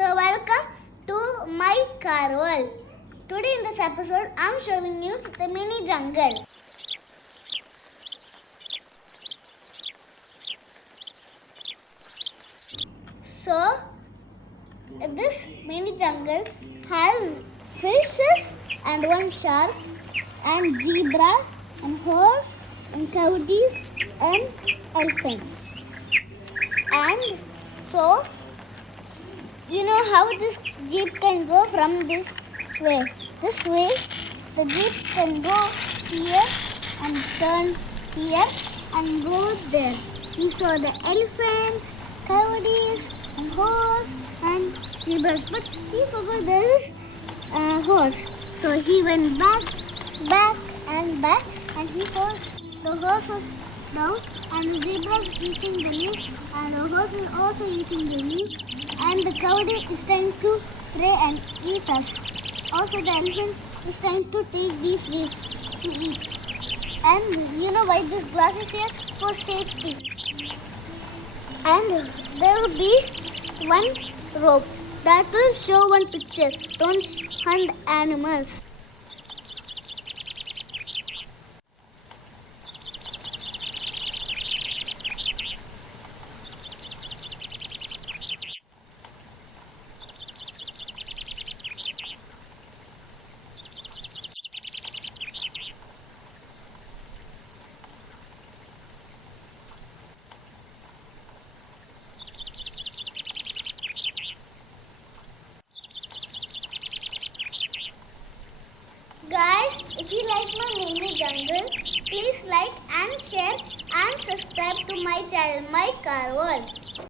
So welcome to my car world. Today in this episode, I'm showing you the mini jungle. So this mini jungle has fishes and one shark and zebra and horse and coyotes and elephants. And so you know how this jeep can go from this way. This way, the jeep can go here and turn here and go there. We saw the elephants, coyotes, and horse and zebras. But he forgot there is a horse. So he went back, and he saw the horse was down and the zebra is eating the leaf and the horse is also eating the leaf. And the coyote is trying to prey and eat us. Also, the elephant is trying to take these leaves to eat. And you know why this glass is here? For safety. And there will be one rope that will show one picture. Don't hunt animals. Guys, if you like my mini jungle, please like and share and subscribe to my channel, My Car World.